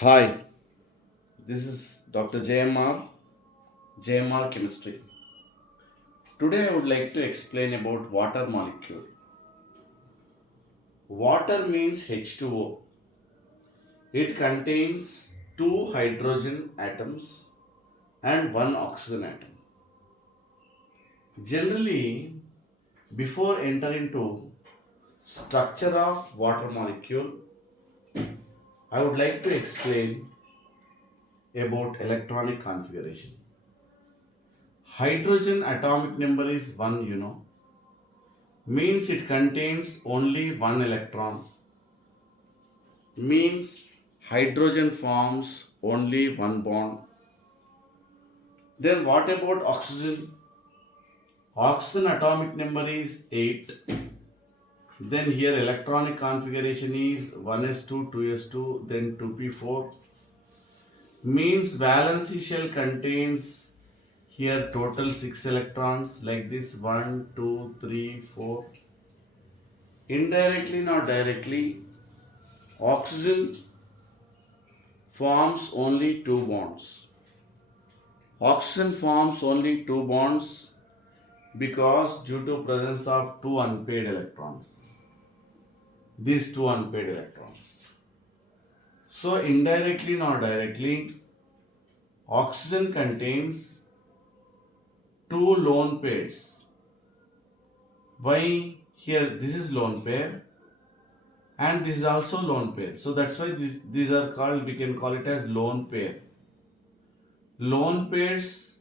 Hi, this is Dr. JMR Chemistry. Today I would like to explain about water molecule. Water means H2O. It contains two hydrogen atoms and one oxygen atom. Generally, before entering into structure of water molecule, I would like to explain about electronic configuration. Hydrogen atomic number is 1, means it contains only one electron, means hydrogen forms only one bond. Then what about oxygen? Oxygen atomic number is 8. Then here electronic configuration is 1s2, 2s2, then 2p4. Means valency shell contains here total 6 electrons like this 1, 2, 3, 4. Indirectly, not directly, oxygen forms only two bonds. Oxygen forms only two bonds because due to presence of two unpaired electrons. These two unpaired electrons. So indirectly, not directly, oxygen contains two lone pairs. Why here this is lone pair and this is also lone pair. So that's why these are called, we can call it as lone pair. Lone pairs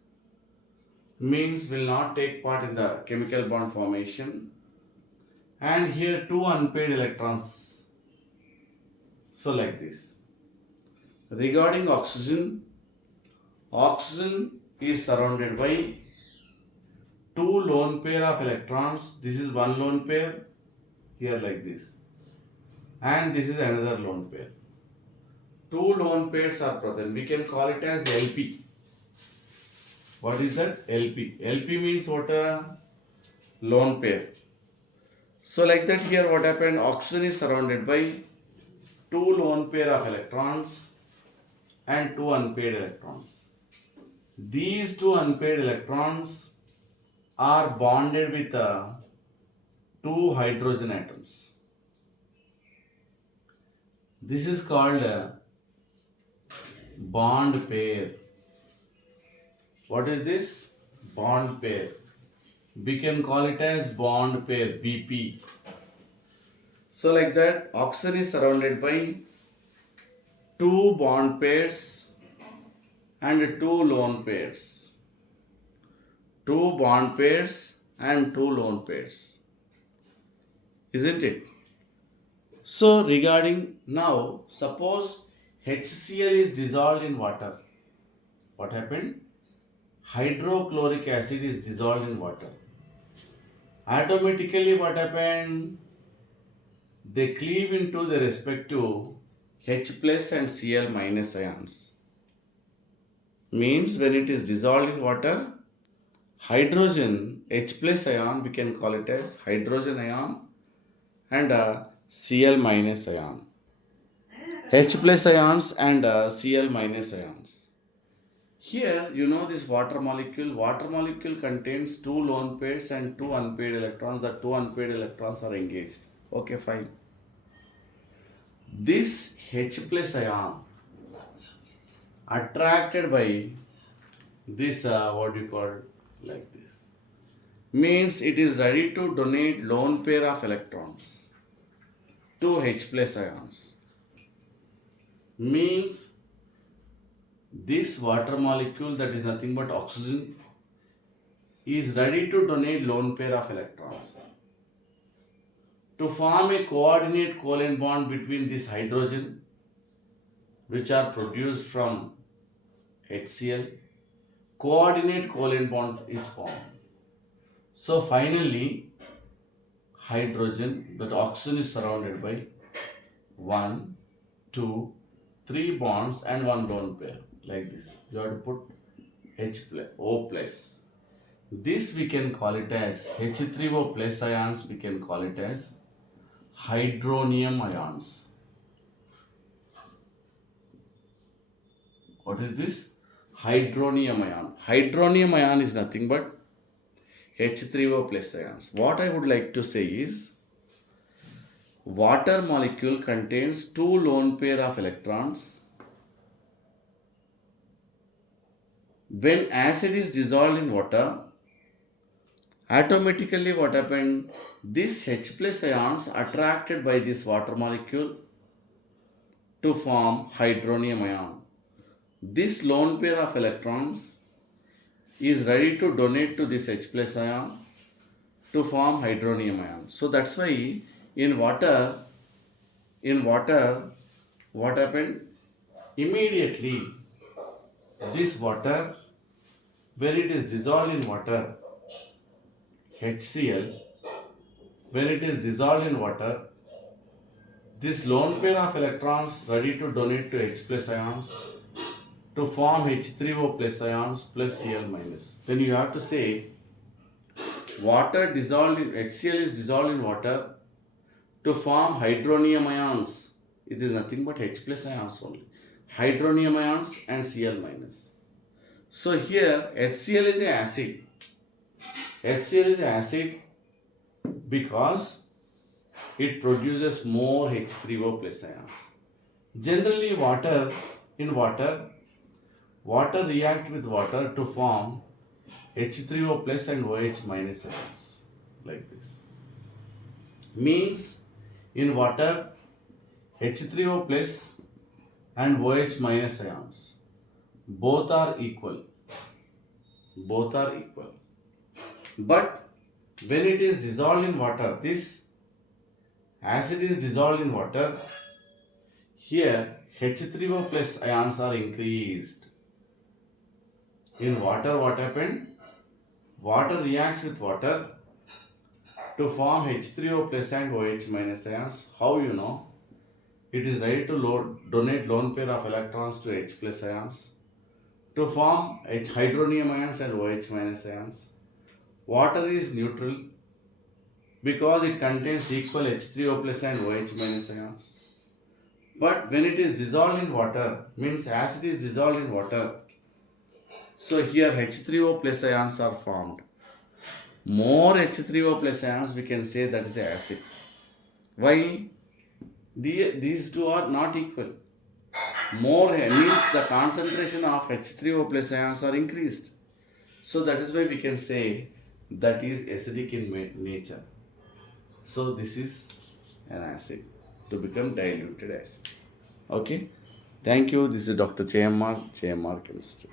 means will not take part in the chemical bond formation, and here two unpaired electrons. So like this. Regarding oxygen, oxygen is surrounded by two lone pair of electrons. This is one lone pair here like this, and this is another lone pair. Two lone pairs are present. We can call it as LP. What is that? LP. LP means what? A lone pair. So like that here what happened? Oxygen is surrounded by two lone pair of electrons and two unpaired electrons. These two unpaired electrons are bonded with two hydrogen atoms. This is called a bond pair. What is this? Bond pair. We can call it as bond pair, BP. So like that, oxygen is surrounded by two bond pairs and two lone pairs. Two bond pairs and two lone pairs. Isn't it? So regarding now, suppose HCl is dissolved in water. What happened? Hydrochloric acid is dissolved in water. Automatically what happened? They cleave into the respective H plus and Cl minus ions. Means when it is dissolved in water, hydrogen H plus ion, we can call it as hydrogen ion, and Cl minus ion. H plus ions and Cl minus ions. Here, this water molecule contains two lone pairs and two unpaired electrons. The two unpaired electrons are engaged. Okay, fine. This H plus ion attracted by this, what do you call it? Like this. Means it is ready to donate lone pair of electrons to H plus ions. Means this water molecule, that is nothing but oxygen, is ready to donate lone pair of electrons to form a coordinate covalent bond between this hydrogen, which are produced from HCl. Coordinate covalent bond is formed. So finally, hydrogen, that oxygen is surrounded by 1, 2, 3 bonds and one lone pair. Like this. You have to put H plus, O plus. This we can call it as H3O plus ions, we can call it as hydronium ions. What is this? Hydronium ion. Hydronium ion is nothing but H3O plus ions. What I would like to say is, water molecule contains two lone pair of electrons. When acid is dissolved in water, automatically what happened? These H plus ions attracted by this water molecule to form hydronium ion. This lone pair of electrons is ready to donate to this H plus ion to form hydronium ion. So that's why in water, in water, what happened? Immediately this water, when it is dissolved in water, HCl, when it is dissolved in water, this lone pair of electrons ready to donate to H plus ions to form H3O plus ions plus Cl minus. Then you have to say water dissolved in HCl is dissolved in water to form hydronium ions. It is nothing but H plus ions only. Hydronium ions and Cl minus. So here HCl is an acid. HCl is an acid because it produces more H3O plus ions. Generally water react with water to form H3O plus and OH minus ions like this. Means in water H3O plus and OH minus ions both are equal. Both are equal. But when it is dissolved in water, this acid is dissolved in water, here H3O plus ions are increased. In water, what happened? Water reacts with water to form H3O plus and OH minus ions. How you know? It is ready to donate lone pair of electrons to H plus ions to form hydronium ions and OH minus ions. Water is neutral because it contains equal H3O plus and OH minus ions. But when it is dissolved in water, means acid is dissolved in water, so here H3O plus ions are formed. More H3O plus ions, we can say that is acid. Why? These two are not equal. More means the concentration of H3O plus ions are increased. So that is why we can say that is acidic in nature. So this is an acid to become diluted acid. Okay. Thank you. This is Dr. JMR Chemistry.